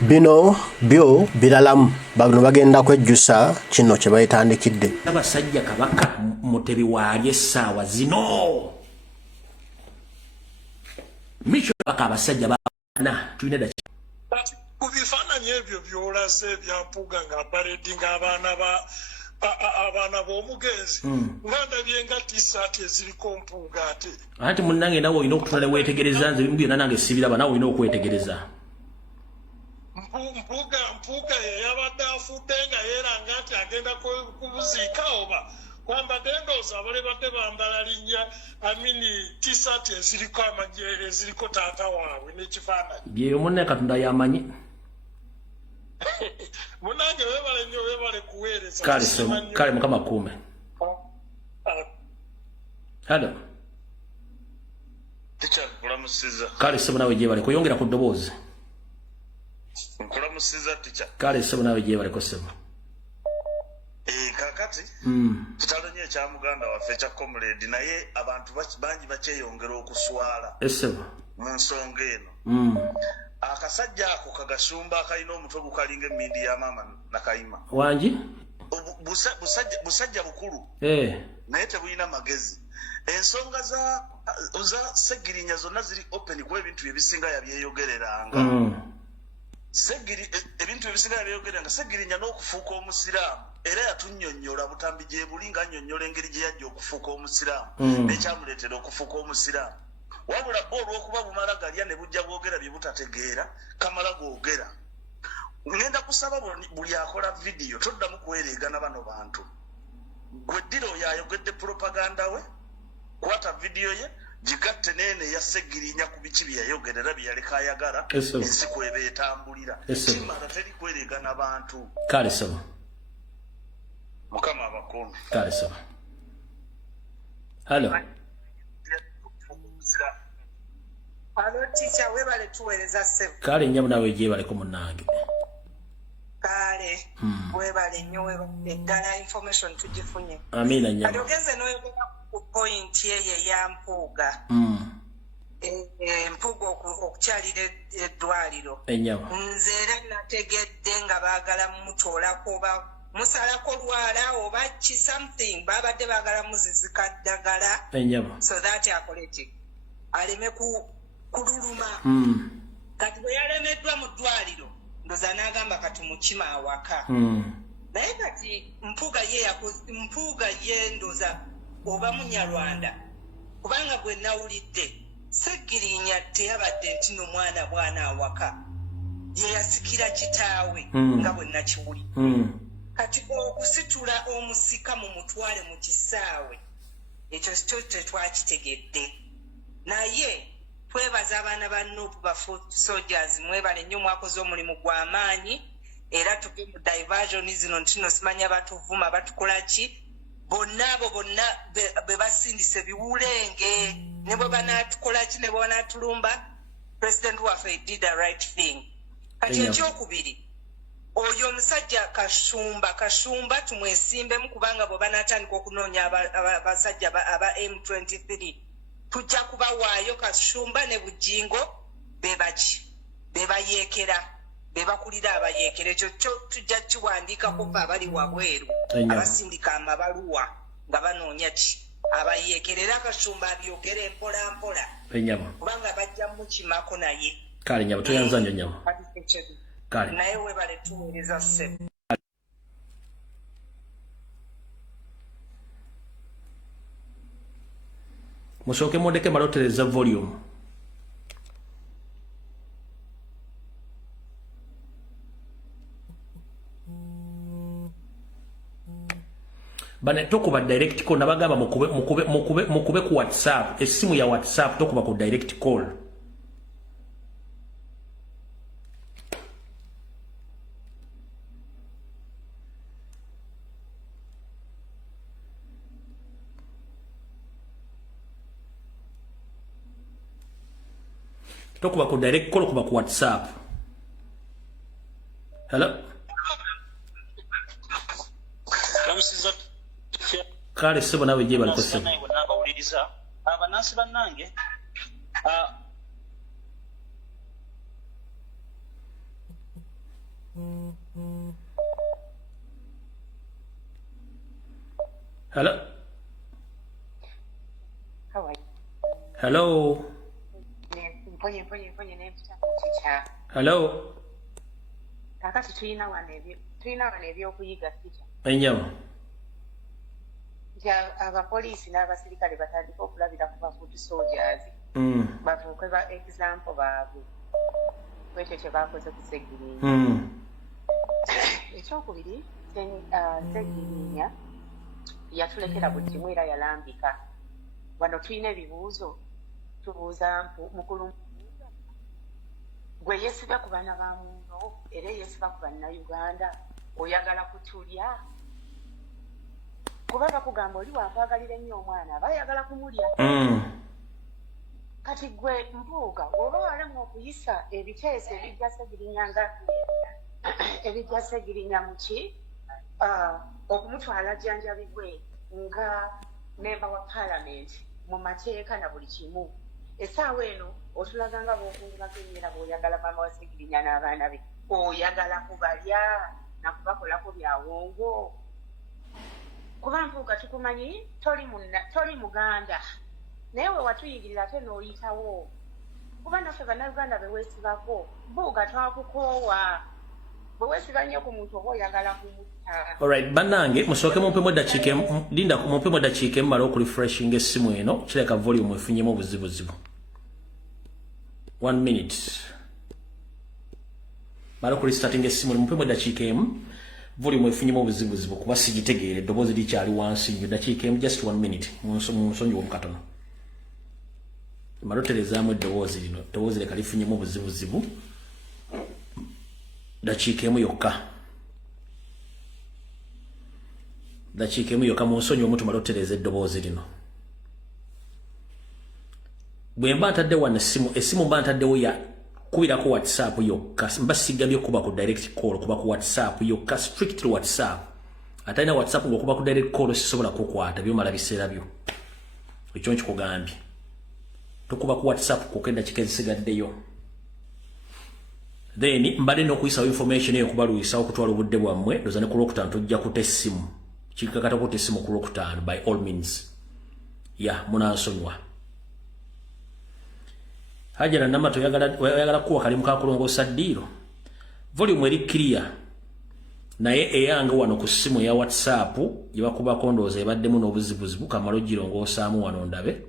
Bino byo biralam bagno bagenda kwejjusa kino kye bayitandikidde. Abasajja Kabaka Mutebi wali essaawa zino. Micho abasajja bana tulina da kubifaananyi ebyo byolaze ebyampuga nga paredinga abaana b'omugenzi ngandabye nga tisaati eziriko mpuuga ate ate munnange nawe olina okutula ne weetegereza nze bimu byonna nange sibiraba nawe olina okwetegereza. Mpuuga yeyabadde afudde nga yeeranga nti agenda kubuziika oba kwambadde ndowooza abale badde bambala linnya amini tisaati eziriko amagye eziriko taata waabwe n'ekifaananyi byeyo munne Katonda yamanyi. munange weebale nnyo weebale kuweereza kale Mukama kuume. Halo Nkulamusiza. Kale ssebo nawe gyebale kuyongera ku ddoboozi. Nkulamusiza ticha. Kale ssebo nawe gyebale ko ssebo. Kakati kitalonye ekya muganda waffe ekya comrade naye abantu bangi bakyeyongera okuswala essebo mu nsonga eno. Akasajja ako kagasumba akalina omutwe gukalinga emmindi ya maama Nakayima wangi busajja bukulu naye tebulina magezi. Ensonga za Segirinya zonna ziri open kuba ebintu ebisinga yabyeyogereranga. Ebintu ebisinga yabyeyogereranga Segirinya n'okufuuka omusiraamu era yatunnyonnyola butambi gye buli nga annyonnyola engeri gye yajja okufuuka omusiraamu n'ekyamuleetera okufuuka omusiraamu. Wabula bo olw'okuba bumala galya ne bujja bwogera bye butategeera kamala gwogera. Ngenda kusaba buli akola vidiyo toddamu kwereegana bano bantu. Gwe ddira oyo ayogedde propaganda we kwata vidiyo ye gigatte neene ya Segirinya ku biki bye yayogerera bye yaleka ayagala ensi kweba etambulira. Kimala teri kwereegana bantu. Kale ssebo Mukama abakuume. Kale ssebo. Halo Halo teacher webale tuweereza ssebo. Kale nnyamu nawe gyebale ko munnange. Kale webale nnyo webale ddala information tugifunye. Amina nnyamu. Kati ogenze n'oyogera ku point eyo eyampuuga. Mpuuga okukyalira eddwaliro. Ennyamu. Nze era nategedde nga baagala mutoolako oba musalako lwala oba ki something babadde baagala muzizika ddagala. Ennyamu. So that akoleki aleme kululuma. Kati bwe yalemeddwa mu ddwaliro ndoza n'agamba kati mukima awaka. Naye kati mpuuga ye ndoza oba Munyarwanda kubanga gwe nawulidde Segirinya teyabadde nti n'omwana bwana awaka ye yasikira kitaawe nga bwe nakiwuli. Kati okusitula omusika mu mutwale mu kisaawe ekyo kyo tetwakitegedde. Naye twebaza abaana ba Nuupu Bafu Soldiers mwebale nnyo mwakoze omulimu gw'amaanyi era tuve mu diversion zino ntino simanya batuvuma batukola ki bonna abo bonna be basindise biwulenge ne bwe banatukola ki ne bwe banatulumba President waffe did the right thing. Kati ekyokubiri oyo omusajja Kashumba tumwesimbemu kubanga bwe banatandika okunoonya abasajja aba M23 tujja kubawaayo Kashumba ne Bujingo bebayeekera bebakulira abayeekera ekyo kyo tujja kiwandiikako fe abali wabweru abasindika amabaluwa nga banoonya ki abayeekera era Kashumba abyogere mpola mpola kubanga bajja mukimako naye. Kale nnyabo toyanza nnyo nnyabo. Kale naye webale tuweereza ssebo. Musooke mundeke malotereza volume. Bane tokuba direct call nabagamba mukube ku WhatsApp esimu ya WhatsApp tokuba ku direct call. Tokuba ku direct call kuba ku WhatsApp. Hello? Kale ssebo nawe gyebale ko ssebo. Abanansi bannange Hello? How are you? Hello? Hello? Kakati tulina wano ebyokuyiga teacher. Enjaba. Abapoliisi n'abasirikale batandika okulabira ku bafuuti soldiers. Bafuuke ba example baabwe. Kwekyo kye baakoze ku Ssegirinya. Ekyokubiri, Ssegirinya yatulekera buli kimu era yalambika. Wano tulina ebibuuzo tubuuza mukulu gwe yeesiba ku baana ba muno era yeesiba ku bannayuganda oyagala kutulya kuba bakugamba oli wankwagalira ennyo omwana aba ayagala kumulya. Kati gwe Mpuuga bw'oba walemwa okuyisa ebiteeso ebijja Ssegirinya muki okumutwala jjanjabibwe nga memba wa paalamenti mu mateeka na buli kimu. Essaawa eno otulaganga bw'okungulako emmere bw'oyagala maama wa Ssegirinya n'abaana be oyagala kubalya na kubakolako byawongo. Kuba Mpuuga tukumanyi toli Muganda naye we watuyigirira ate n'oyitawo kuba naffe bannayuganda be weesibako Mpuuga twakukoowa bwe weesiba nnyo ku muntu oba oyagala kumutta. Alright, bannange musooke mumpemu eddakiika linda mumpemu eddakiika emmala okurefreshinga essimu eno kireka volume efunyemu obuzibuzibu. 1 minute. Mala okuristartinga essimu mumpemu eddakiika emu volume efunyemu obuzibuzibu kuba sigitegeere eddoboozi likyali wansi nnyo. Eddakiika emu just 1 minute munsonyiwa omukatono. Mala oterezaamu eddoboozi lino eddoboozi leka lifunyemu obuzibuzibu. Dakiika emu yokka. Dakiika emu yokka munsonyiwa omutumala otereza eddoboozi lino. Bwe mba ntadde wano essimu mba ntaddewo ya kubirako WhatsApp yokka. Mba sigambye kuba ku direct call kuba ku WhatsApp yokka, strictly WhatsApp. Atalina WhatsApp ng'okuba ku direct call sisobola kukwata byomala biseera byo. Ekyo nkikugambye. Tokuba ku WhatsApp kwokka eddakiika ezisigaddeyo. Then mbadde n'okuyisawo information eyo kubaluyisawo okutwala obudde bwammwe ndoza ne ku Lwokutaano tojja kuta essimu. Kikakata kuta essimu ku Lwokutaano by all means. Munansonyiwa. Hajara Namato oyagala kuwa kalimu ka kulongoosa ddiiro. Volume eri clear. Naye eyange wano ku ssimu ya WhatsApp gye bakubako ndowooza ebaddemu n'obuzibuzibu kamala ogirongosaamu wano ndabe.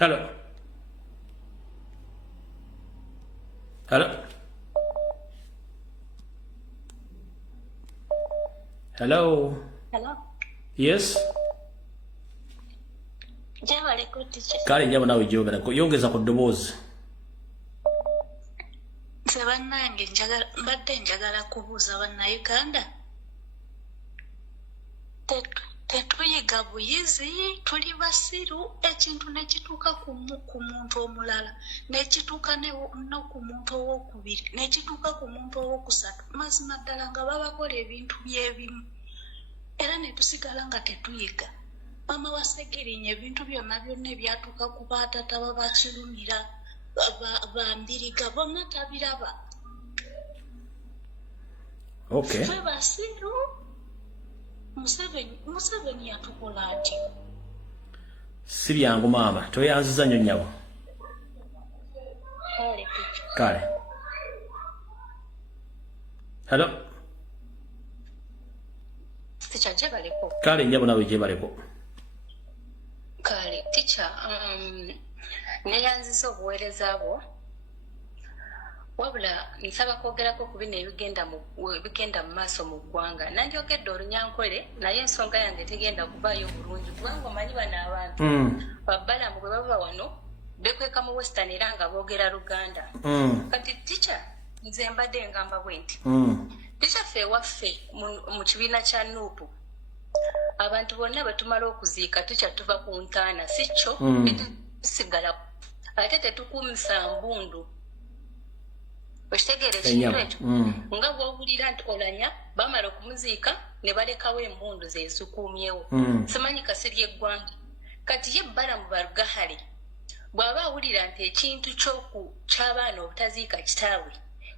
Hello. Hello. Hello. Hello. Yes. Jabale ko teacher. Kale njaba nawe gyogera yongeza ku ddoboozi. Nze bannange mbadde njagala kubuuza bannayuganda. Tetuyiga buyizi tuli basiru ekintu ne kituuka ku muntu omulala ne kituuka no ku muntu owokubiri ne kituuka ku muntu owokusatu mazima ddala nga babakola ebintu byebimu era ne tusigala nga tetuyiga. Maama wa Ssegirinya ebintu byonna ebyatuuka ku baatata babakirumira bambiriga bonna tabiraba. Okay. Ffe basiru Museveni yatukola ati. Si byangu maama, toyanziza nnyo nnyabo. Kale. Hello. Teacher jebaleko. Kale nnyabo nawe gyebaleko. Kale teacher neyanziza obuweereza bwo wabula nsaba kwogerako ku bino ebigenda mu maaso mu ggwanga. Nandyogedde Olunyankole naye ensonga yange tegenda kuvaayo bulungi kubanga omanyi bano abantu babbalamu bwe baba wano bekweka mu Western era nga boogera Luganda. Kati teacher nze mbadde ngamba bwe nti teacher ffe ewaffe mu kibiina kya Nuupu abantu bonna bwe tumala okuziika teacher tuva ku ntaana si kyo tusigala ate tetukumisa mbundu Okitegere ekintu ekyo nga bw'owulira nti olanya bamala okumuziika ne balekawo emmundu ze zikuumyewo simanyi kasirye eggwanga kati ye bbala mu balugahale bw'aba awulira nti ekintu ky'abaana obutaziika kitaawe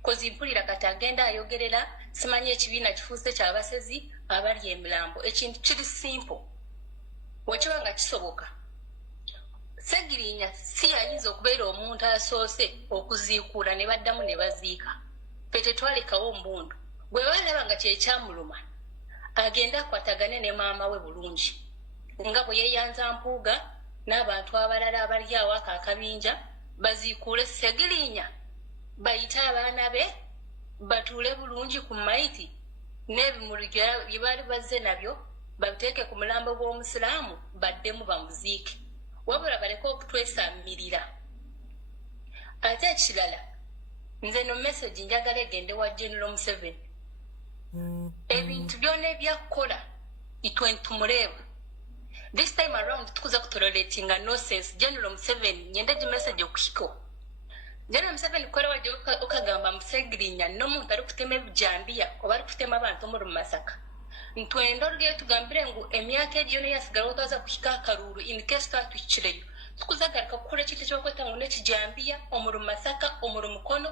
kozi mpulira kati agenda ayogerera simanyi ekibiina kifuuse ky'abasezi abali emirambo ekintu kiri simple wekiba nga kisoboka Segirinya si yayinza okubeera omuntu asoose okuziikuula ne baddamu ne baziika pete twalekawo mbundu bwe balaba nga kyekyamuluma agenda akwatagane ne maama we bulungi nga bwe yeeyanza Mpuuga n'abantu abalala abali awo akakabinja baziikuule Segirinya bayite abaana be batuule bulungi ku maiti n'ebimuli bye baali bazze nabyo babiteeke ku mulambo gw'omusiraamu baddemu bamuziike wabula baleke okutwesammirira ate ekirala nze no message njagala egende wa General Museveni ebintu byonna ebyakukola itwe ntumuleeba this time around tukuza kutoleratinga nonsense General Museveni nyende gi message okuhiko General Museveni kola wajja okagamba Segirinya n'omuntu ali kutema ebijambiya oba ali kutema abantu mu Masaka ntwenda olugero tugambire ngu emyaka egyo ne yasigala otaza kuhika akaruuru in case twatukireyo tukuzagalika kukola ekintu ekyokweta ngu n'ekijambiya omuli Masaka omuli Mukono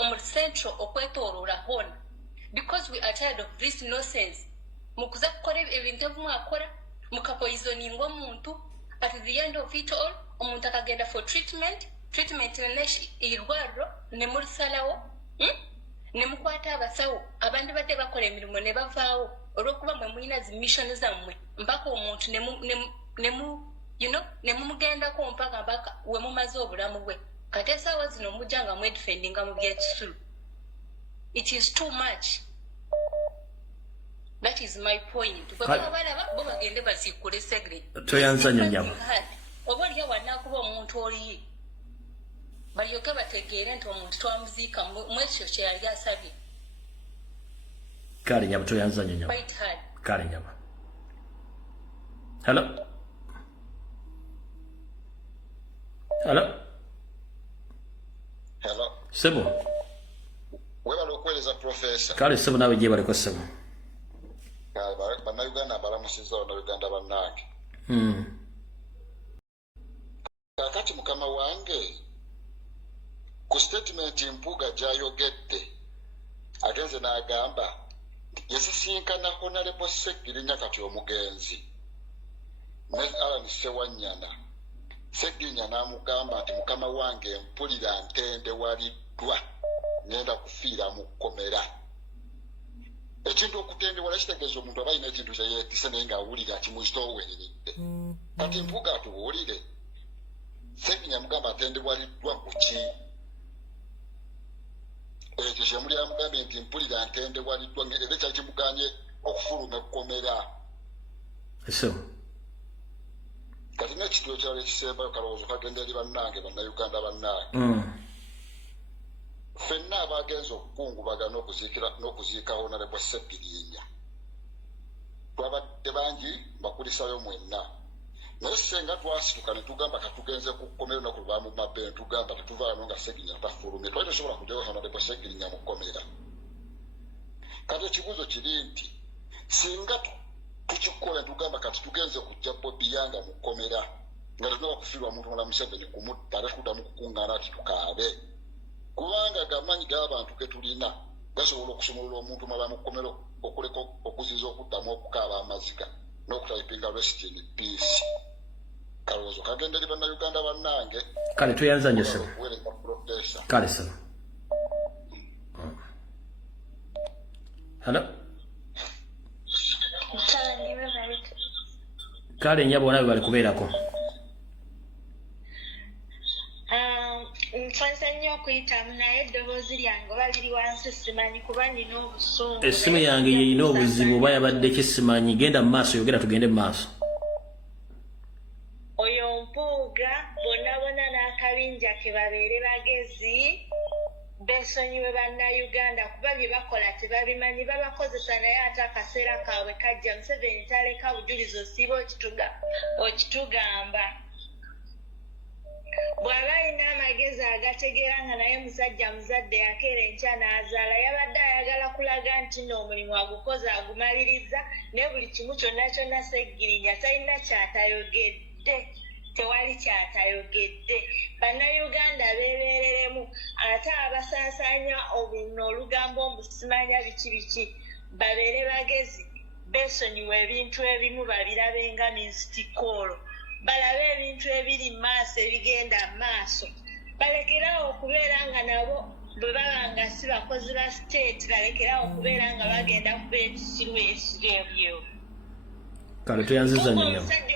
omuli Central okwetooloola hona because we are tired of this nonsense mukuza kukola ebintu ebimu akola mukapoisoninga omuntu at the end of it all omuntu akagenda for treatment irwaro ne mulisalawo ne mukwata abasawo abandi badde bakola emirimu ne bavaawo olw'okuba mwe mulina zi mission zammwe mpaka omuntu ne mumugendako mpaka we mumaze obulamu bwe kati esaawa zino mujja nga mwedifendinga mu byekisulu it is too much. That is my point. Bo bagende baziikule Segirinya toyanzanya nyama oba oliyo wanaakuba omuntu oli balyoke bategeere nti omuntu twamuziika mwekyo kye yali asabye kale nyama toyanzanya nyama kale nyama hello sebo webala okuweereza profesa kale sebo naawe gye baleko sebo bannayuganda balamusizza bannayuganda bannange kakati mukama wange ku statement Mpuuga gy'ayogedde agenze n'agamba yasisinkana Honorable Segirinya kati omugenzi ne Alan Sewanyana Segirinya n'amugamba nti mukama wange mpulira ntende waliddwa ngenda kufiira mu kkomera ekintu okutendewala kitegeeza omuntu aba alina ekintu kyeyeetise naye ng'awulira kimuzitoowereredde kati Mpuuga atubuulire Segirinya mugamba atendewaliddwa ku ki ekyo kyemuli amugambye nti mpulira ntendewaliddwa era kyali kimuganye okufuluma ekkomera kati n'ekitulo ekyalo ekisembayo kalowoozo kagenda eri bannange bannayuganda bannange ffenna abagenza okukungubaga n'okuziika Honorable Segirinya twabadde bangi bakulisayo mwenna naye senga twasituka ne tugamba katugenze ku kkomera olunaku lwamu mabbe ne tugamba tetuvaano nga Segirinya tafulumye twali tosobola kujyayo Honorable Segirinya mu kkomera kati ekibuuzo kiri nti singa tukikola ne tugamba kati tugenze kujja Bobby Yanga mu kkomera nga tulina kufiirwa muntu mula Museveni kumutta ate tuddamu kukuŋŋaana ati tukaabe kubanga gamanyi g'abantu ge tulina gasobola okusomolola omuntu mala mu kkomera okuleka okuziza okuddamu okukaaba amaziga n'okutayipinga rest in peace kalowoozo kagenda eri bannayuganda bannange kale toyanzanya sebo kale sebo hello kale nyabo nawe bali kubeerako nsanyusa nnyo okuyitamu naye eddoboozi lyange oba liri wansi simanyi kuba nina obusungu essimu yange yeyina obuzibu oba yabaddeko simanyi genda mu maaso yogera tugende mu maaso oyo Mpuuga bonna n'akabinja ke babeere bagezi beesonyiwe bannayuganda kuba bye bakola tebabimanyi babakozesa naye ate akaseera kaabwe kajja Museveni taleka bujulizi osiiba okitugamba bw'aba alina amagezi agategeera nga naye musajja muzadde yakeera enkya n'azaala yabadde ayagala kulaga nti n'omulimu agukoze agumaliriza naye buli kimu kyonna kyonna Sseggirinya talina kyatayogedde tewali kyatayogedde bannayuganda beebereremu ate abasaasaanya obuno olugambo omusimanya biki babeere bagezi beesonyiwa ebintu ebimu babirabenga minsitikoolo balabe ebintu ebiri mu maaso ebigenda mu maaso balekerawo okubeera nga nabo bwe baba nga si bakozi ba state balekerawo okubeera nga bagenda kuba ekisiru ebyo kale tuyanziza nnyo omusajja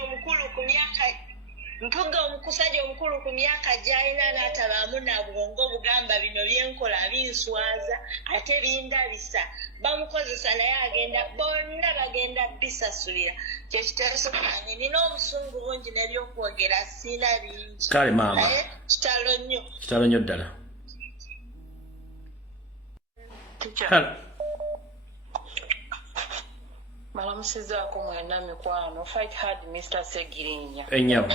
omukulu ku myaka gy'alina n'atabaamu na bwongo bugamba bino byenkola binswaza ate bindabisa bamukozesa naye agenda bonna bagenda bisasulira kyekiteesokanye nina obusungu bungi n'ebyokwogera siina bingi kale maama naye kitalo nnyo ddala malamusizaako mwenna mikwano fight hard Mr. Sseggirinya ennyabo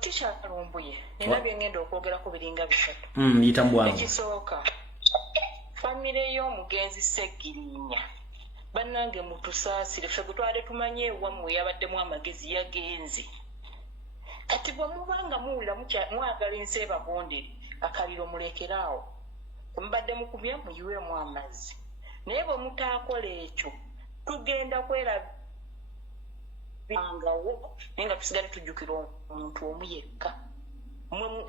Tisha Lumbuye nina byengenda okwogerako biringa bisatu yita mbwangu ekisooka famire y'omugenzi Sseggirinya bannange mutusaasire ffe gwe twali tumanye ewammwe yabaddemu amagezi yagenze kati bwe mubanga muwulira mwagala ensi ebagondere akabiro mulekeraawo mubadde mukubya muyiwemu amazzi naye bwe mutaakola ekyo tugenda kwerabyangawo naye nga tusigale tujjukira omuntu omu yekka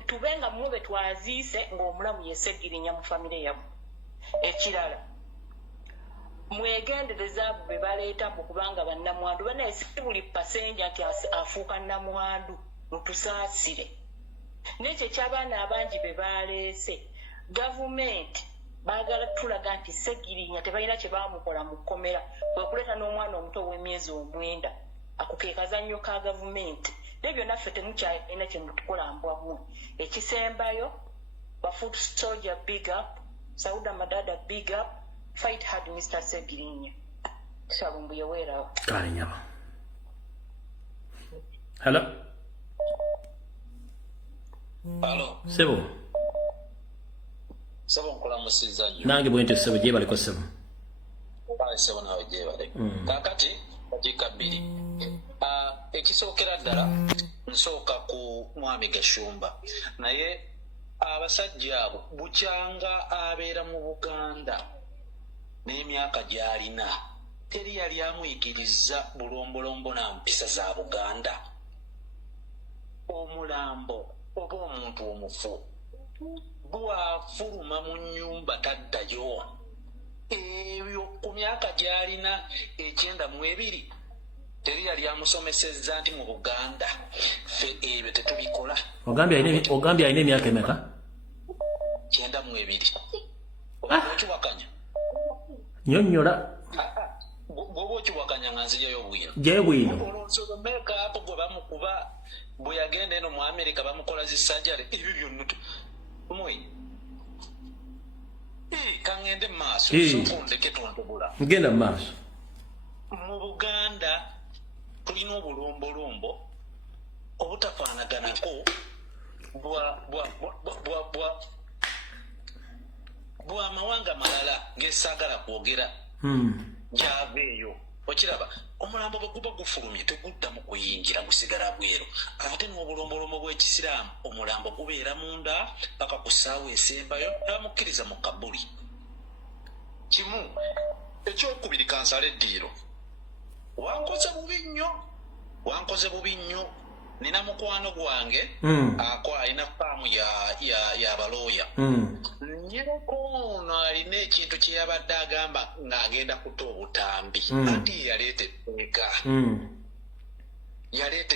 tube nga mube twaziise ng'omulamu ye Sseggirinya mu famire yammwe ekirala mwegendereza abo be baleeta kubanga bannamwandu banaye si buli pasenja nti afuuka nnamwandu mutusaasire n'ekyo ekyabaana abangi be baleese gavumenti baagala tulaga nti Sseggirinya tebalina kye baamukola mu kkomera kwekuleeta n'omwana omuto ow'emyezi 9 ako ke kazannyo ka gavumenti nebyo naffe temukyalina kye mutukola mbwamu ekisembayo bafoot soldier big up Sauda Madada big up fight hard Mr. Sseggirinya Shalumbuye weerawo kale nyama hello sebo nkulamusiza nnyo nange bwentyo sebo gyebaleko sebo sebo nawe gyebale kakati katika bbiri ekisookera ddala nsooka ku mwami Gashumba naye abasajja abo bukyanga abeera mu Buganda n'emyaka gy'alina teri yali amuyigiriza bulombolombo na mpisa za Buganda omulambo oba omuntu omufu bwafuluma mu nnyumba taddayo ebyo ku myaka gy'alina 92 teri yali amusomesezza nti mu Buganda ffe ebyo tetubikola ogambye alina emyaka emeka 92 okiwakanya nyonnyola bw'oba okiwakanya nga nzijayo bwino gyebwino olwonsolo mekaapu gwe bamukuba bwe yagenda eno mu Amerika bamukola zisajjale ebyo byonna mwe kangende mu maaso sokundeke tontobula ngenda mu maaso mu Buganda tulina obulombolombo obutafaanaganako bw'amawanga malala ng'esaagala kwogera gyava eyo okiraba omulambo bwe guba gufulumye teguddamu kuyingira gusigala bweru ate n'obulombolombo bw'ekisiraamu omulambo gubeera munda paka ku ssaawa esembayo namukkiriza mu kabuli kimu ekyokubiri kansala eddiiro wankoze bubi nnyo nina mukwano gwange alina faamu y'abalooya nyireko ono alina ekintu kye yabadde agamba ng'agenda kuta obutambi ate yaleeta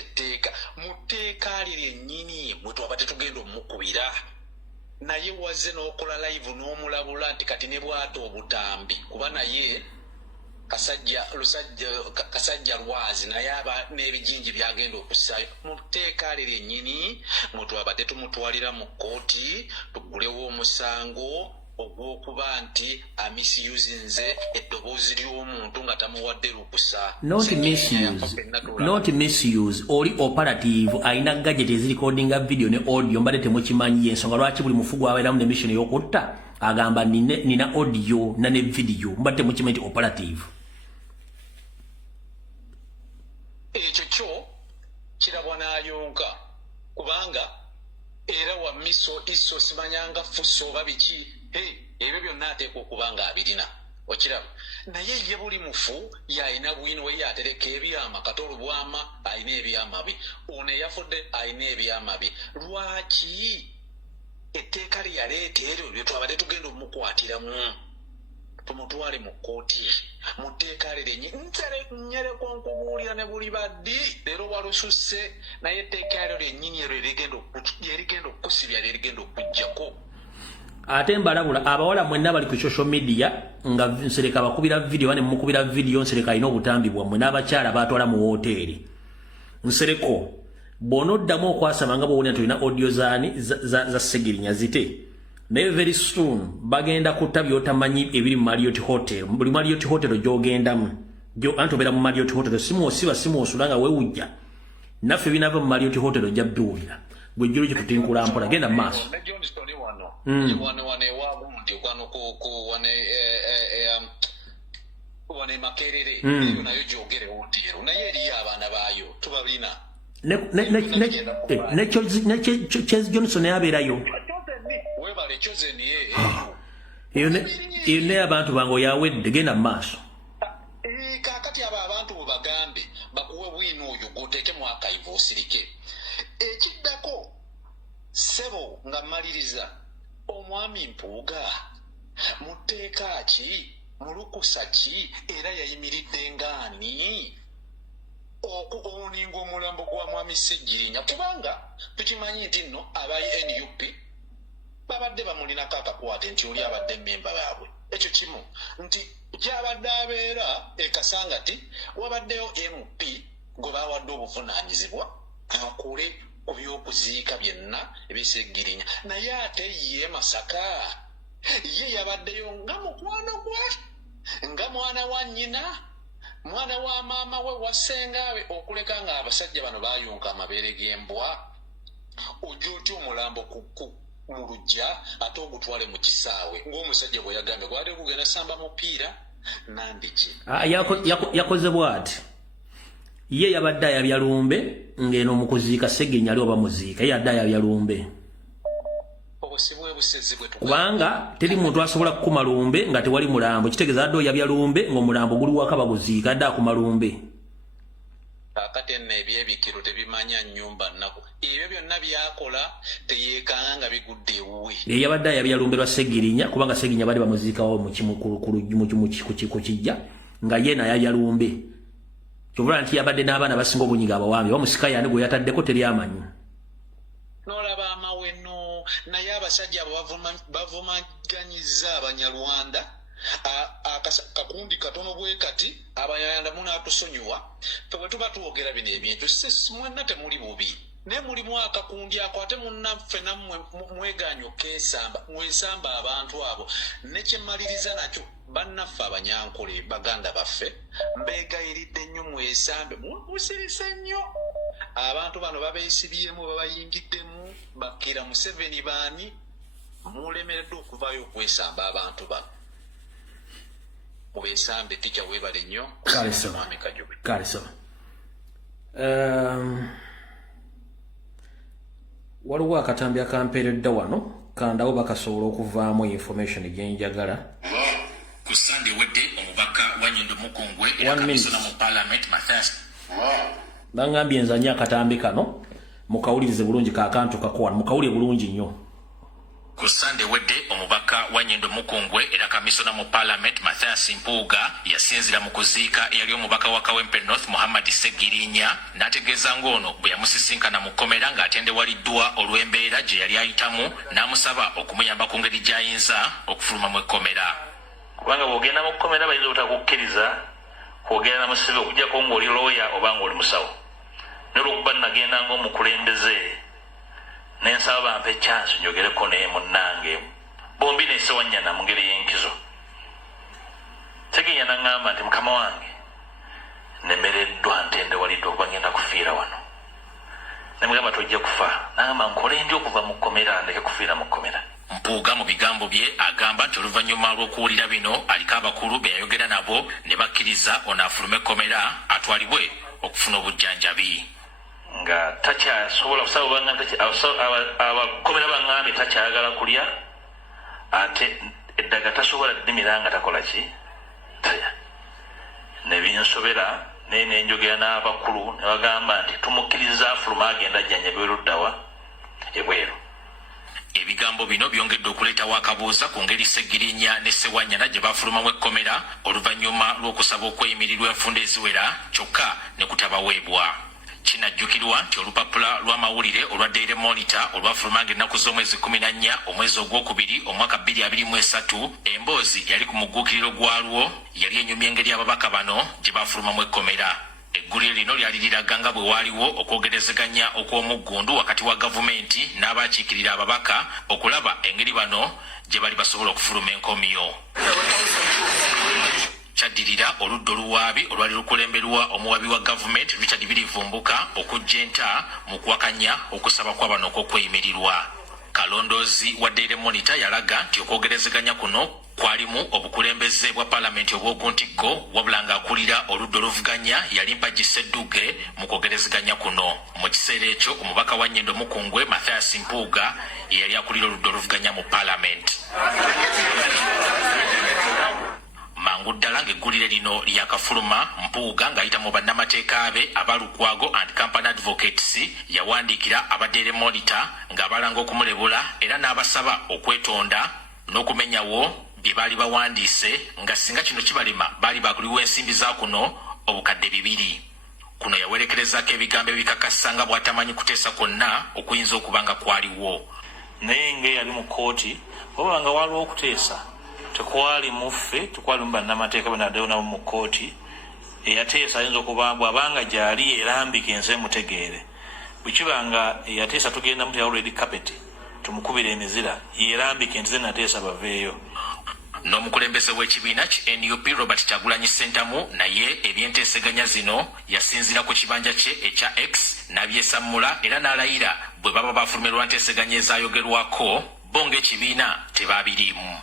etteeka mu tteeka lyennyini mwe twabadde tugenda omukubira naye wazze n'okola live n'omulabula nti kati ne bw'ata obutambi kuba naye kasajja lwazi naye aba n'ebijinji byagenda okussaayo mu tteeka lyennyini mwe twabadde tumutwalira mu kkooti tugulewo omusango ogw'okuba nti amisiyuzinze eddoboozi ly'omuntu nga tamuwadde lukusa. Not misuse. Oli operative alina gadget ezirikodinga video ne audio mbadde temukimanyi y'ensonga lwaki buli mufugo abeeramu ne mission y'okutta agamba nina audio na ne video mbadde temukimanyi nti operative. Ekyo kyo kirabwa n'ayonka kubanga era wa miso iso simanyanga fuso oba biki ebyo byonna ateekwa okuba nga abirina okiraba naye ye buli mufu yalina bwino we yatereka ebyama kati olubwama alina ebyama bi ono eyafudde alina ebyama bi lwaki etteeka lyeyaleeta eryo lye twabadde tugenda omukwatiramu tumutwale mu kkooti mu tteeka lye nyere konkubuulira ne buli baddi leero walususse naye etteeka eryo lyennyini eryo erigenda okukusibya lyerigenda okujjako. Ate mbalabula abawala mwenna bali ku social media nga Nsereka bakubira video bane mukubira video Nsereka alina obutambi bwammwe n'abakyala batwala mu woteeri. Nsereko bonoddamu okwasama nga bwowulira nti olina audio za Segirinya zite naye very soon bagenda kutta by'otamanyi ebiri mu Marriott Hotel. Buli Marriott Hotel gy'ogendamu anti obeera mu Marriott Hotel simuosiba simuosula nga weewujja naffe binava mu Marriott Hotel ojja bbiwulira gwe jjulu gikutinkula mpola genda mu maaso. Wane Makerere eyo nayo gyogere woteero naye eriyo abaana baayo tubalina ne Chase Johnson yabeerayo webale Chosen iyo ne abantu bange oyawedde genda mu maaso. Kaakati abo abantu bwe bagambe bakuwe bwino oyo gwoteeke mu akayivu osirike ekiddako sebo nga mmaliriza omwami Mpuuga mu tteeka ki mu lukusa ki era yayimiridde ngaani okuninga omulambo gwa mwami Segirinya kubanga tukimanyi nti nno abayi NUP babadde bamulinako akakwate nti oli abadde mmemba baabwe. Ekyo kimu nti gyabadde abeera ekasangati wabaddeyo MP gwe bawadde obuvunaanyizibwa akole ku by'okuziika byenna ebisegirinya naye ate ye Masaka ye yabaddeyo nga mukwano gwe nga mwana wa nnyina mwana wa maama we wa ssengawe okuleka nga abasajja bano bayunka amabeere g'embwa ojja otya omulambo mu lujja ate ogutwale mu kisaawe ng'omusajja bwe yagambye gwali kugenda samba mupiira nandiki yakoze bw'ati ye yabadde ayabya lumbe ng'eno mu kuziika Segirinya ali oba muziika ye yadde ayabya lumbe kubanga teri muntu asobola kukuma lumbe nga tewali mulambo kitegeeza adde oyabya lumbe ng'omulambo guli waka baguziika adde akuma lumbe. Kakati nno ebyebikiro tebimanya nnyumba nnaku ebyo byonna byakola teyeekanga nga bigudde ewuwe yabadde ayabya lumbe lwa Segirinya kubanga Segirinya badde bamuziikawo ku kijja nga ye nayabya lumbe kyovula nti yabadde n'abaana basinga obunyiga abawambi bamusika yandi gwe yataddeko teri amanyi n'olaba amaweno naye abasajja abo bavumaganyiza Abanyarwanda akakundi katono bwe kati Abanyarwanda munaatusonyiwa fe bwe tuba tuwogera bino ebintu mwenna temuli bubi naye mulimu akakundi ako ate munnaffe nammwe mwegaanyi okesamba mwesamba abantu abo nekyemmaliriza nakyo bannaffe Abanyankole baganda baffe mbeegayiridde nnyo mwesambe musirise nnyo abantu bano babeesibyemu babayingiddemu Bakira Museveni baani mulemereddwa okuvaayo okwesamba abantu bano mubeesambe tica weebale nnyo mwami Kajube waliwo akatambi akampeeredda wano kandawo bakasobola okuvaamu information gyenjagala ku Sunday wedde omubaka wa Nyondo Mukungwe era kamisona mu Parliament Mathias bangambye nzanye akatambi kano mukawulirize bulungi kakantu kakowa mukawulire bulungi nnyo. Ku Sunday wedde omubaka wa Nyondo Mukungwe era kamisona mu Parliament Mathias Mpuuga yasinzira mu kuziika eyali omubaka wa Kawempe North Muhammad Segirinya n'ategeeza ng'ono bwe yamusisinkana mu kkomera ng'atendewaliddwa olw'embeera gye yali ayitamu n'amusaba okumuyamba ku ngeri gy'ayinza okufuluma mu ekkomera kubanga bw'ogenda mu kkomera bayinza obutakukkiriza kwogera na musibe okuggyako ng'oli looya oba ng'oli musawo n'olwokuba nagenda ng'omukulembeze nensaba bampe chance njogereko naye munnange bombi ne Ssewanyana mu ngeri y'enkizo. Ssegirinnya n'aŋŋamba nti mukama wange nemereddwa ntende walidde okuba ngenda kufiira wano. Namugamba tojja kufa. N'agamba nkole ndi okuva mu kkomera ndeke kufiira mu kkomera. Mpuuga mu bigambo bye agamba nti oluvannyuma lw'okuwulira bino aliko abakulu be yayogera nabo ne bakkiriza ono afulume ekkomera atwalibwe okufuna obujjanjabi. Nga takyasobola abakomera baŋŋambye takyayagala kulya ate eddaga tasobola ddimira nga takola ki talya. Ne binsobera naye ne njogera n'abakulu ne bagamba nti tumukkiriza afuluma agenda ajjanjabibwe luddawa ebweru. Ebigambo bino byongedde okuleetawo akabuuza ku ngeri Ssegirinnya ne Ssewanyana gye bafulumamu ekkomera oluvannyuma lw'okusaba okweyimirirwa enfunda eziwera kyokka ne kutabaweebwa. Kinajjukirwa nti olupapula lw'amawulire olwa Daily Monitor olwafulumanga ennaku z'omwezi 14 omwezi ogwokubiri omwaka 2023 emboozi yali ku mugguukiriro gwalwo yali enyumya engeri ababaka bano gye bafulumamu ekkomera. Eggulire lino lyali liraga nga bwe waaliwo okwogerezeganya okw'omuggundu wakati wa gavumenti n'abakiikirira ababaka okulaba engeri bano gye bali basobola okufuluma enkomyo. Kyaddirira oludda oluwaabi olwali lukulemberwa omuwabi wa gavumenti Richard Birivumbuka okujja enta mu kuwakanya okusaba kwa bano okw'okweyimirirwa. Kalondoozi wa Daily Monitor yalaga nti okwogerezeganya kuno kwalimu obukulembeze bwa paalamenti obw'okuntikko wabula ng'akulira oludda oluvuganya yali Mpagi Ssedduge mu kwogerezeganya kuno. Mu kiseera ekyo omubaka wa Nnyendo Mukungwe Mathias Mpuuga yali akulira oludda oluvuganya mu paalamenti. Mangu ddala ng'eggulire lino lyakafuluma Mpuuga ng'ayita mu bannamateeka be aba Lukwago and Company Advocates yawandiikira aba Daily Monitor ng'abalanga okumulebula era n'abasaba okwetonda n'okumenyawo bye baali bawandiise nga singa kino kibalema baali bakuliwa ensimbi za kuno obukadde 2. Kuno yawerekerezaako ebigambo ebikakasa nga bw'atamanyi kuteesa kwonna okuyinza okuba nga kwaliwo. Naye ng'eyali mu kkooti oba nga waliwo okuteesa tekwali muffe tekwali mu bannamateeka banaddeyo nabo mu kkooti eyateesa ayinza okuba bw'abanga gyali erambika ensi emutegeere. Bwe kiba nga eyateesa tugenda mu already carpet tumukubira emizira yerambika enti zenateesa baveeyo. N'omukulembeze w'ekibiina ki NUP Robert Kyagulanyi Ssentamu naye ebyenteeseganya zino yasinzira ku kibanja kye ekya X n'abyesammula era n'alayira bwe baba bafulumirwa nteeseganya ezaayogerwako bo ng'ekibiina tebaabiriimu.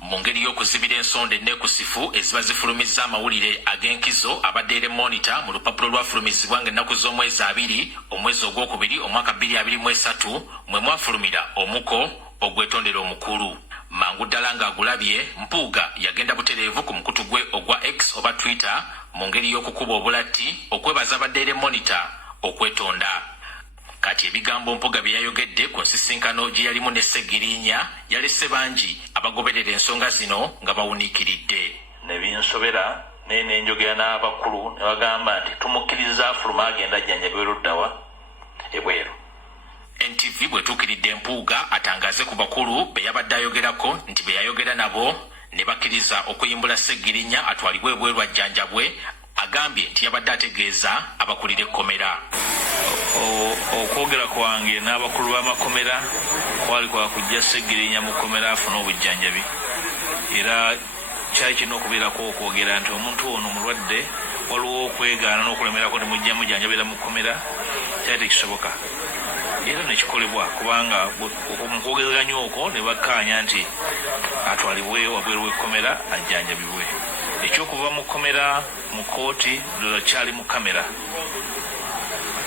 Mu ngeri y'okuzibira ensonda enneekusifu eziba zifulumizza amawulire ag'enkizo aba Daily Monitor mu lupapula lwafulumizibwa ng'ennaku z'omwezi 2 omwezi ogwokubiri omwaka 2023 mwe mwafulumira omuko ogwetondera omukulu. Mangu ddala ng'agulabye Mpuuga yagenda butereevu ku mukutu gwe ogwa X oba Twitter mu ngeri y'okukuba obulatti okwebaza aba Daily Monitor okwetonda. Kati ebigambo Mpuuga bye yayogedde ku nsisinkano gye yalimu ne Ssegirinnya yalese bangi abagoberera ensonga zino nga bawuniikiridde. Ne binsobera naye ne njogera n'abakulu ne bagamba nti tumukkiriza afuluma agenda ajjanjabibwe luddawa ebweru. NTV bwetuukiridde Mpuuga atangaze ku bakulu be yabadde ayogerako nti be yayogera nabo ne bakkiriza okuyimbula Ssegirinnya atwalibwe ebweru ajjanjabwe, agambye nti yabadde ategeeza abakulira ekkomera. Okwogera kwange n'abakulu b'amakomera kwali kwa kujja Ssegirinnya mu kkomera afuna obujjanjabi. Era kyali kirina okubeerako okwogera nti omuntu ono mulwadde waliwo okwegaana n'okulemerako temujja mujjanjabira mu kkomera kyali tekisoboka. Era nekikolebwa kubanga mu kwogezeganya okwo ne bakkaanya nti atwalibwe wabweru w'ekkomera ajjanjabibwe. Ekyokuva mu kkomera mu kkooti ndowooza kyali mu kamera.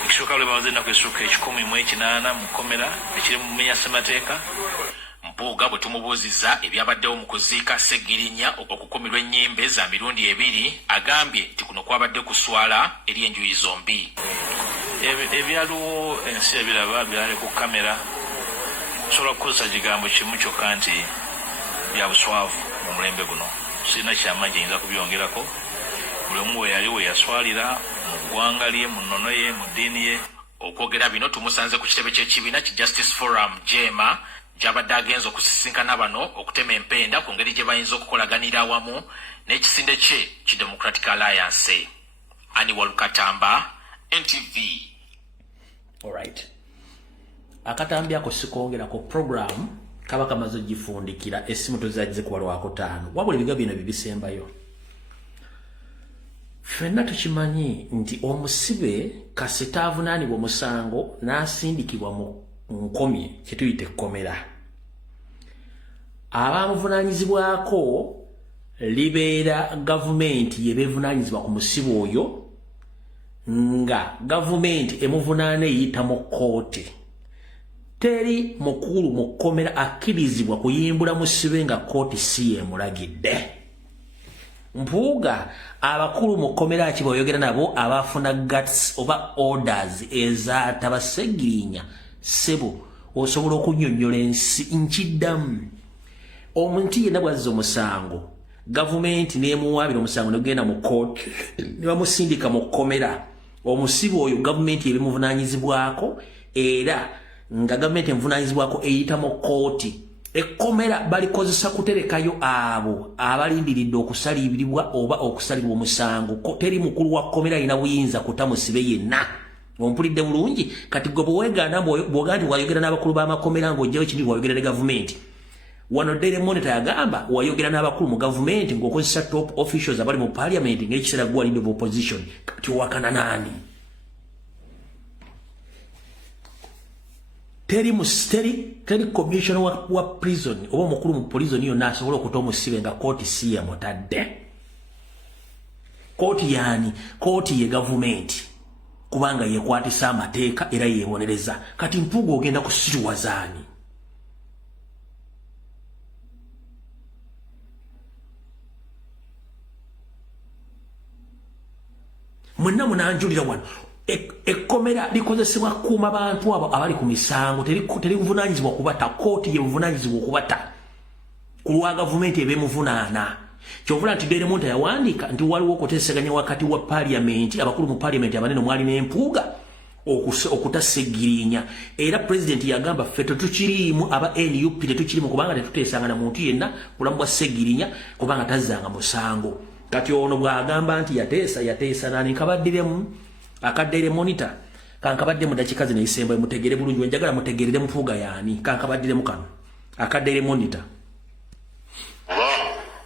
Ekisooka lwe bamaze ennaku essuuka 118 mu kkomera ekiri mu mumenya ssemateeka. Mpuuga bwe tumubuuzizza ebyabaddewo mu kuziika Ssegirinnya okukumirwa ennyimbe za mirundi 2 agambye nti kuno kwabadde kuswala eri enjuyi zombi. Ebyaliwo ensi ebiraba byali ku kamera sobola kukozesa kigambo kimu kyokka nti bya buswavu mu mulembe guno. Sirina kyamaanyi nyinza kubyongerako. Buli omu we yali we yaswalira mu ggwanga lye, mu nnono ye, mu ddiini ye. Okwogera bino tumusanze ku kitebe ky'ekibiina ki Justice Forum Jema gy'abadde agenza okusisinkana bano okutema empenda ku ngeri gye bayinza okukolaganira awamu n'ekisinde kye ki Democratic Alliance. Ani Walukatamba, NTV. Alright. Akatambi ako sikwongera ku program kaba kamaze gifundikira essimu tozajje kuba lwako 5 wabula ebiga bino bibisembayo ffenna tukimanyi nti omusibe kasita avunaanibwa omusango n'asindikibwa mu nkomye kyetuyita ekkomera abamuvunaanyizibwako libeera gavumenti yebeevunaanyizibwa ku musibe oyo nga gavumenti emuvunaana eyita mu kkooti teri mukulu mu kkomera akkirizibwa kuyimbula musibe nga kkooti si yemulagidde Mpuuga abakulu mu kkomera ki boyogera nabo abafuna guts oba orders ezaata Basegirinya sebo osobola okunnyonnyola ensi nkiddamu omuntu yenna bwazza omusango gavumenti neemuwaabira omusango negenda mu court ne bamusindika mu kkomera omusibe oyo gavumenti ebimuvunaanyizibwako era nga gavumenti emuvunaanyizibwako eyita mu kooti ekkomera balikozesa kuterekayo abo abalindiridde okusalibiribwa oba okusalibwa omusango teri mukulu wa kkomera alina buyinza kutamusibe yenna ompulidde bulungi kati gwe bweweegaana bw'ogaa nti wayogera n'abakulu b'amakomera ng'ojjayo kindi wayogera ne gavumenti wano Daily Monitor yagamba wayogera n'abakulu mu gavumenti ng'okozesa top officials abali mu parliament ng'ekiseera gwa leader of opposition kati owakana naani teri commissioner wa prison oba omukulu mu prison yonna asobola okuta omusibe nga kooti si yamutadde kooti yaani kooti ye gavumenti kubanga yekwatisa amateeka era yeewonereza kati Mpuuga ogenda kusiriwazaani mwenna munanjulira wano ekkomera likozesebwa kuuma bantu abo abali ku misango teri buvunaanyizibwa kubata kooti ye buvunaanyizibwa okubata ku lwa gavumenti ebeemuvunaana kyovula nti Daily Monitor yawandiika nti waliwo okuteeseganya wakati wa parliament abakulu mu parliament abanene mwali n'Empuuga okutasegirinya era president yagamba ffe tetukiriimu aba NUP tetukiriimu kubanga tetuteesanga na muntu yenna bulamu bwa Segirinya kubanga tazzanga musango kati ono bw'agamba nti yateesa nani nkabaddiremu akaddeire Monitor kankabadde mu dakika zino ezisembayo mutegere bulungi wenjagala mutegerere Mpuuga yaani kankabaddiremu kano akaddeire Monitor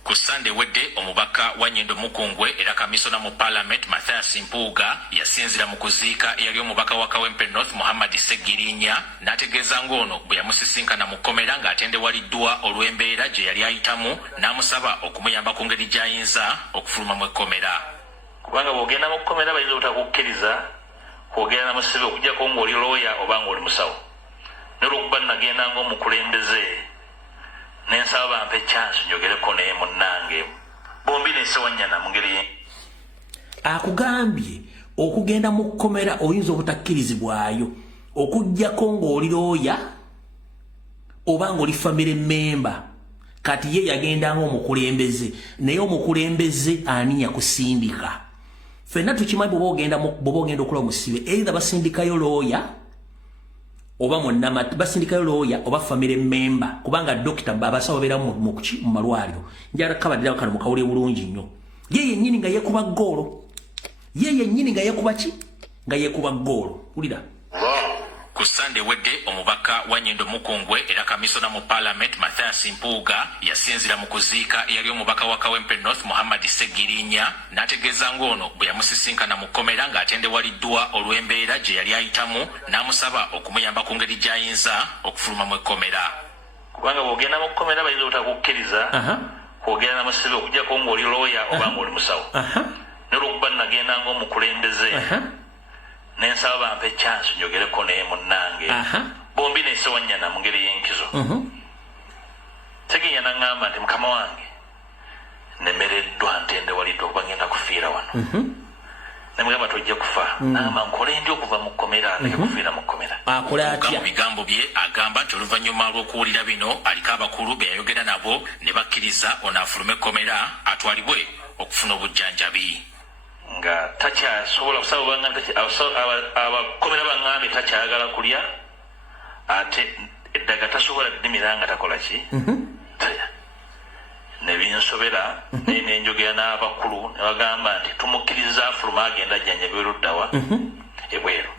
ku Sunday wedde omubaka wa Nyendo Mukungwe era kamisona mu Parliament Mathias Mpuuga yasinzira mu kuziika eyali omubaka wa Kawempe North Muhammad Segirinya n'ategeeza ng'ono bwe yamusisinkana mu kkomera ng'atendewaliddwa olw'embeera gye yali ayitamu n'amusaba okumuyamba ku ngeri gy'ayinza okufuluma mu ekkomera kubanga bw'ogenda mu kkomera bayinza obutakukkiriza kwogera na musibe okuggyako ng'oli looya oba ng'oli musawo n'olwokuba nagenda ng'omukulembeze nensaba bampe chance njogereko naye munnange bombi nesewanyana mu ngeri akugambye okugenda mu kkomera oyinza obutakkirizibwayo okuggyako ng'oli looya oba ng'oli family member kati ye yagendanga omukulembeze naye omukulembeze ani yakusindika ffenna tukimanyi bw'oba ogenda okola omusibe either basindikayo looya oba basindikayo looya oba family member kubanga dokita abasawo babeera mu malwaliro njala kabadirawo kano mukawulire bulungi nnyo ye yennyini nga yeekuba ggoolo ye yennyini nga yeekuba ki nga yeekuba ggoolo wulira ku Sunday wedde omubaka wa Nyendo Mukungwe era kamisona mu Parliament Mathias Mpuuga yasinzira mu kuziika eyali omubaka wa Kawempe North Muhammad Segirinya n'ategeeza ng'ono bwe yamusisinkana mu kkomera ng'atendewaliddwa olw'embeera gye yali ayitamu n'amusaba okumuyamba ku ngeri gy'ayinza okufuluma mu ekkomera kubanga bw'ogenda mu kkomera bayinza obutakukkiriza kwogera na musibe okuggyako ng'oli looya oba ng'oli musawo n'olwokuba nagenda ng'omukulembeze nensaba bampe chance njogereko naye munnange bombi nesewanyana mu ngeri y'enkizo Segirinya n'aŋŋamba nti mukama wange nemereddwa ntendewaliddwa okuba ngenda kufiira wano nemugamba tojja kufa n'agamba nkole ndi okuva mu kkomera ndeke kufiira mu kkomera mu bigambo bye agamba nti oluvannyuma lw'okuwulira bino aliko abakulu be yayogera nabo ne bakkiriza ono afulume ekkomera atwalibwe okufuna obujjanjabi nga takyasobola kusaba abakomera baŋŋambe takyayagala kulya ate eddaga tasobola ddimira nga takola ki taya nebinsobera naye nenjogera n'abakulu ne bagamba nti tumukkiriza afuluma agenda ajjanjabi oluddawa ebweru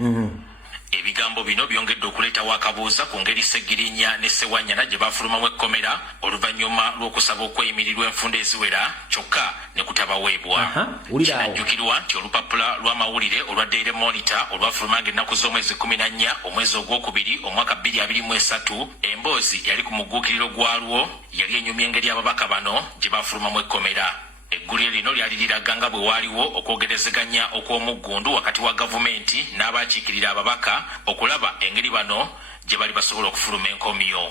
ebigambo bino byongedde okuleetawo akabuuza ku ngeri Ssegirinya ne Ssewanyana gye bafulumamu ekkomera oluvannyuma lw'okusaba okweyimirirwa enfunda eziwera kyokka ne kutabaweebwa. Kinajjukirwa nti olupapula lw'amawulire olwa Daily Monitor olwafulumanga ennaku z'omwezi 14 omwezi ogwokubiri omwaka 2023 emboozi yali ku mugguukiriro gwalwo yali enyumya engeri ababaka bano gye bafulumamu ekkomera. Eggulire lino lyali liraga nga bwe waaliwo okwogerezeganya okw'omuggundu wakati wa gavumenti n'abakiikirira ababaka okulaba engeri bano gye bali basobola okufuluma enkomyo.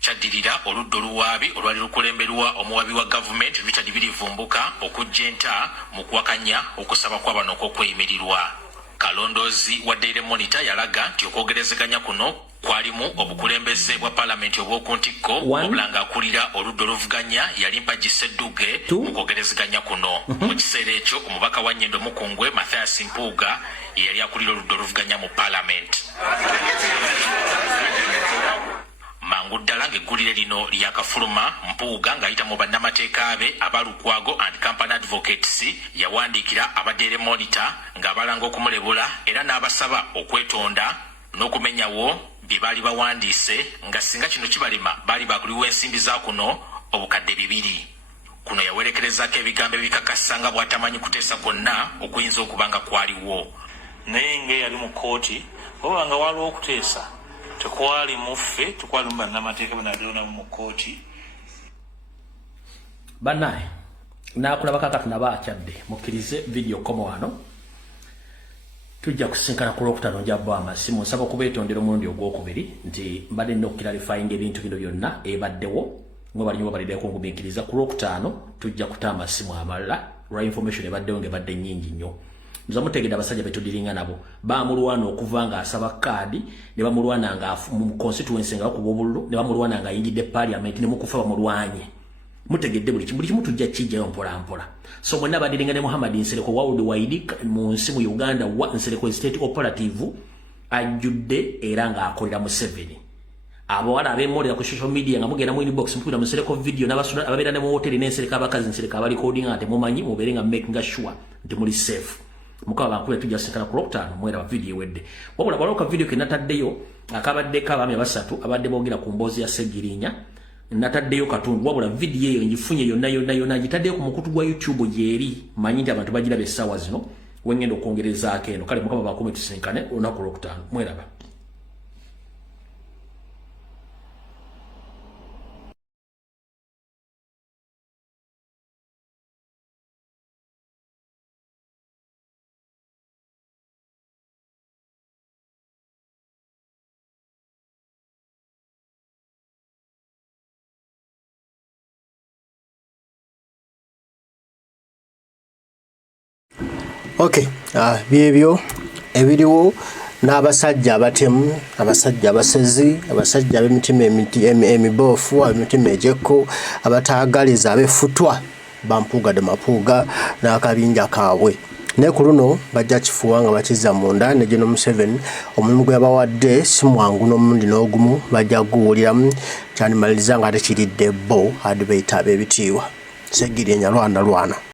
Kyaddirira oludda oluwaabi olwali lukulemberwa omuwabi wa gavumenti Richard Birivumbuka okujja enta mu kuwakanya okusaba kwa bano okw'okweyimirirwa. Kalondoozi wa Daily Monitor yalaga nti okwogerezeganya kuno kwalimu obukulembeze bwa Parliament obw'oku ntikko wabula ng'akulira oludda oluvuganya yali Mpagi Ssedduge mu kwogerezeganya kuno. Mu kiseera ekyo omubaka wa Nnyendo Mukungwe Mathias Mpuuga yali akulira oludda oluvuganya mu Parliament. Mangu ddala ng'eggulire lino lyakafuluma Mpuuga ng'ayita mu bannamateeka be aba Lukwago and Company Advocates yawandiikira aba Daily Monitor ng'abalanga okumulebula era n'abasaba okwetonda n'okumenyawo bye baali bawandiise nga singa kino kibalema baali bakuliwa ensimbi za kuno obukadde 2. Kuno yawerekerezaako ebigambo ebikakasa nga bw'atamanyi kuteesa kwonna okuyinza okuba nga kwaliwo. Naye ng'eyali mu kkooti oba nga waliwo okuteesa tekwali muffe tekwali mu bannamateeka banadona mu kkooti. Bannaye nakulaba kakati naba akyadde mukkirize video komo wano tujja kusinkana ku Lwokutaano njabba amasimu nsaba okubeetondera omulundi ogwokubiri nti mbadde nnina okukilarifyinga ebintu bino byonna ebaddewo mwe bali nyo balideko ngumiikiriza ku Lwokutaano tujja kuta amasimu amalala lwa information ebaddewo ng'ebadde nnyingi nnyo. Nza mutegedde abasajja betudiringa nabo bamulwana okuva nga asaba kaadi ne bamulwana nga mu constituency nga bakuba obululu ne bamulwana nga ayingidde parliament ne mukufa bamulwanye. Mutegedde buli kimu tujja kijjayo mpola mpola. So mwenna badiringa ne Muhammad Nsereko wa Worldwide mu nsi mu Uganda wa Nsereko State Operative ajjudde era nga akolera mu 7. Abawala abemolera ku social media nga mugenda mu inbox mpulira mu Nsereko video n'abasula ababeera ne mu hotel n'Ensereko abakazi Nsereko abali recording ate mumanyi mubeere nga making sure nti muli safe. Mukaba bankule tujja sekala ku Lwokutaano mwera wa video wedde. Wabula baloka video ke nataddeyo akabaddeko abaami basatu abadde boogera ku mboozi ya Ssegirinya. Nataddeyo katundu wabula video eyo ngifunye yonna ngitaddeyo ku mukutu gwa YouTube gyeri manyi nti abantu bagiraba essaawa zino wengenda okwongerezaako eno kale mukama bakume tusinkane olunaku ku Lwokutaano mweraba. Okay, byebyo ebiriwo n'abasajja abatemu, abasajja abasezi, abasajja ab'emitima emiboofu, ab'emitima egyekko, abataagaliza, ab'effutwa bampuugadde mapuuga n'akabinja kaabwe. Ne ku luno bajja kifuwa nga bakizza munda ne General Museveni omulimu gwe bawadde si mwangu n'omulundi n'ogumu bajja guwuliramu kyanimaliriza nga tekiridde bo adibeyita ab'ebitiibwa. Ssegirinya lwana.